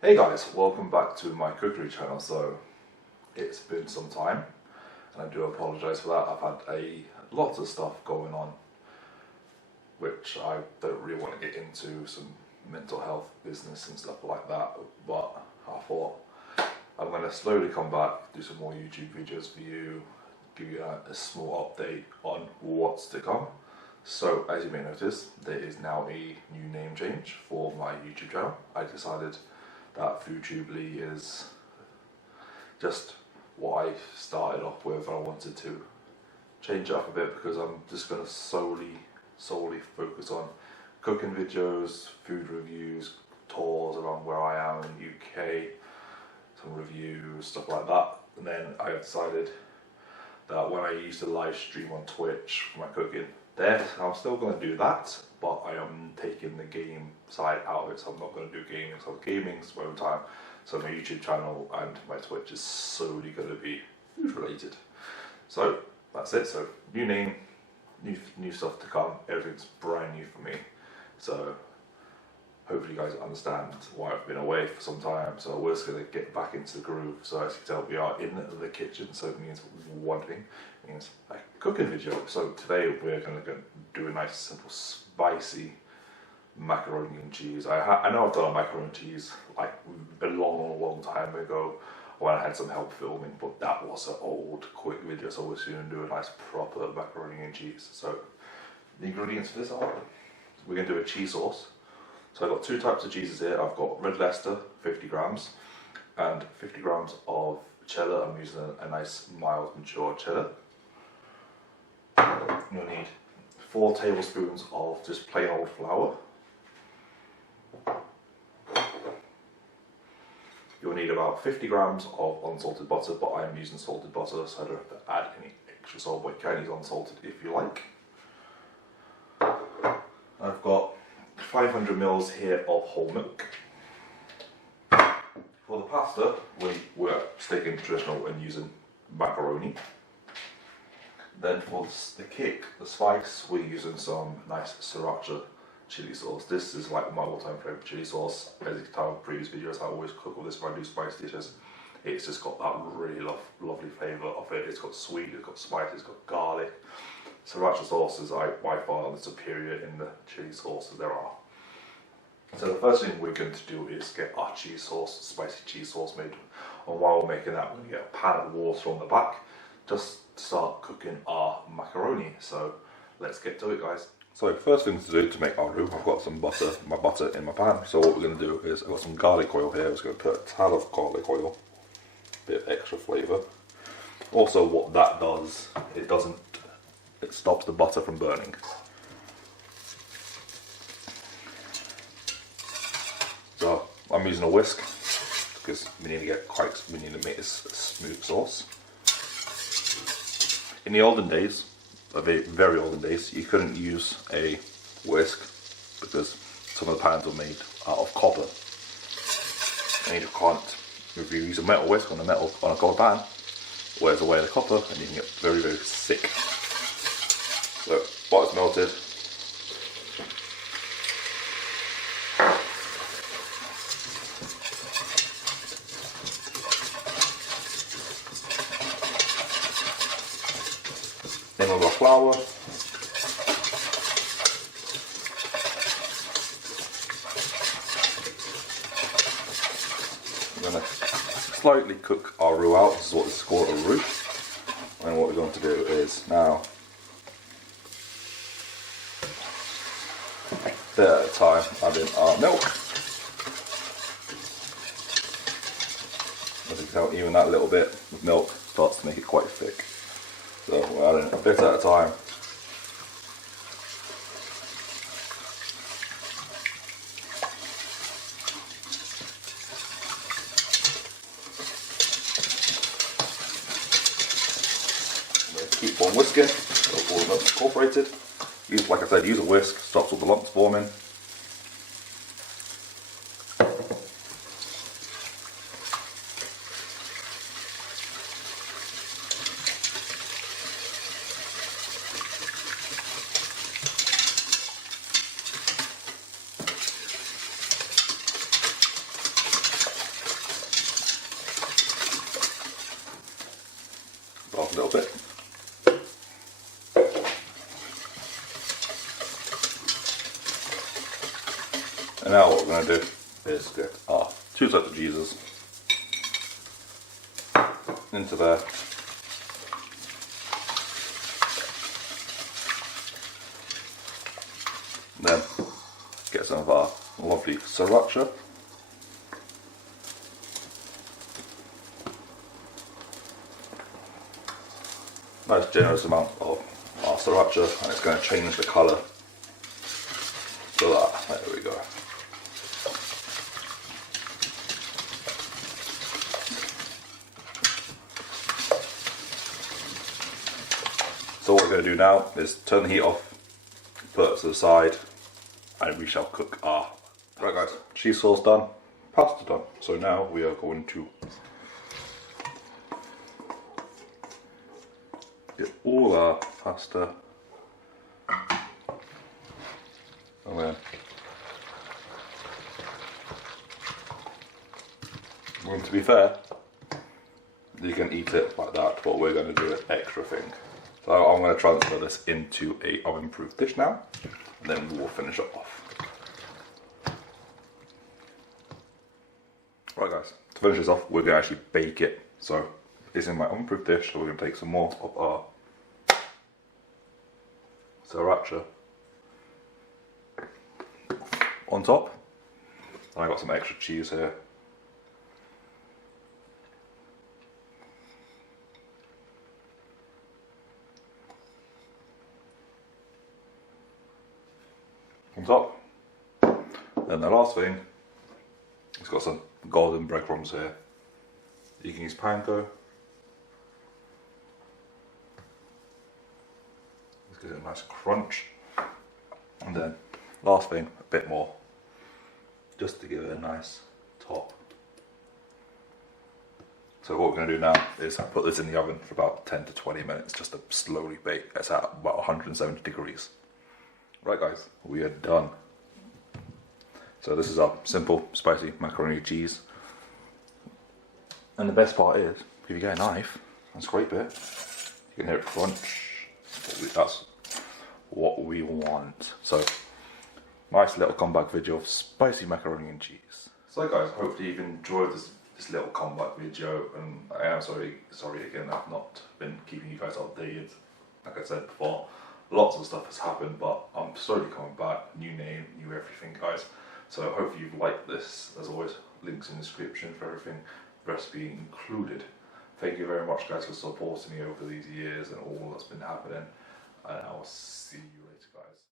Hey guys, welcome back to my cookery channel. So it's been some time and I do apologise for that. I've had a lot of stuff going on which I don't really want to get into, some mental health business and stuff like that, but I thought I'm going to slowly come back, do some more YouTube videos for you, give you a small update on what's to come. So as you may notice, there is now a new name change for my YouTube channel. I decided that FoodTubely is just what I started off with. I wanted to change it up a bit because I'm just going to solely focus on cooking videos, food reviews, tours around where I am in the UK, some reviews, stuff like that. And then I decided that when I used to live stream on Twitch for my cooking, I'm still going to do that, but I am taking the game side out of it, so I'm not going to do gaming. So gaming's my own time. So my YouTube channel and my Twitch is solely going to be food related. So that's it. So new name, new stuff to come. Everything's brand new for me. So hopefully you guys understand why I've been away for some time. So we're just going to get back into the groove. So as you can tell, we are in the kitchen. So it means one thing. It means a cooking video. So today we're going to do a nice, simple, spicy macaroni and cheese. I know I've done a macaroni and cheese like a long time ago when I had some help filming, but that was an old, quick video. So we're going to do a nice, proper macaroni and cheese. So the ingredients for this are, we're going to do a cheese sauce. So I've got two types of cheeses here. I've got Red Leicester, 50 grams, and 50 grams of cheddar. I'm using a nice, mild, mature cheddar. You'll need 4 tablespoons of just plain old flour. You'll need about 50 grams of unsalted butter, but I'm using salted butter, so I don't have to add any extra salt, but you can use unsalted if you like. I've got 500 ml here of whole milk. For the pasta, we're sticking traditional and using macaroni. Then for the kick, the spice, we're using some nice sriracha chili sauce. This is like my all-time favourite chili sauce. As you can tell in previous videos, I always cook with this when I do spice dishes. It's just got that really lovely flavour of it. It's got sweet, it's got spice, it's got garlic. Sriracha sauce is by far the superior in the chili sauces there are. So the first thing we're going to do is get our cheese sauce, spicy cheese sauce made. And while we're making that, we're going to get a pan of water from the back. Just start cooking our macaroni. So let's get to it, guys. So first thing to do to make our roux, I've got some butter, my butter in my pan. So what we're going to do is, I've got some garlic oil here. I'm just going to put a tad of garlic oil, a bit of extra flavour. Also what that does, it stops the butter from burning. So I'm using a whisk because we need to make this a smooth sauce. In the olden days, very olden days, you couldn't use a whisk because some of the pans were made out of copper. And you can't, if you use a metal whisk on a copper pan, it wears away the copper and you can get very sick. So butter's melted. Then we've got flour. We're going to slightly cook our roux out. This is what this is called, a roux. And what we're going to do is now, a bit at a time, add in our milk. As you can tell, even that little bit of milk starts to make it quite thick. So we're adding a bit at a time. Keep on whisking until all the milk's incorporated. Like I said, use a whisk, stops all the lumps forming. off a little bit. And now what we're going to do is get our 2 sets of cheeses into there. Then get some of our lovely sriracha. Nice generous amount of our sriracha, and it's going to change the colour to that. There we go. So what we're going to do now is turn the heat off, put it to the side, and we shall cook our... Right guys, cheese sauce done, pasta done. So now we are going to get all our pasta, and then well, to be fair, you can eat it like that, but we're going to do an extra thing. So I'm going to transfer this into a oven-proof dish now, and then we'll finish it off. Right guys, to finish this off, we're going to actually bake it. So it's in my oven-proof dish, so we're going to take some more of our sriracha on top. And I got some extra cheese here. On top. And the last thing, it's got some golden breadcrumbs here. You can use panko. This gives it a nice crunch. And then, last thing, a bit more, just to give it a nice top. So what we're going to do now is put this in the oven for about 10 to 20 minutes, just to slowly bake. It's at about 170 degrees. Right guys, we are done. So this is our simple spicy macaroni cheese. And the best part is, if you get a knife and scrape it, you can hear it crunch. That's what we want. So, nice little comeback video of spicy macaroni and cheese. So guys, hopefully you've enjoyed this little comeback video, and I am sorry again, I've not been keeping you guys updated. Like I said before, lots of stuff has happened, but I'm slowly coming back. New name, new everything, guys. So hopefully you've liked this. As always, links in the description for everything, recipe included. Thank you very much guys for supporting me over these years and all that's been happening, and I will see you later guys.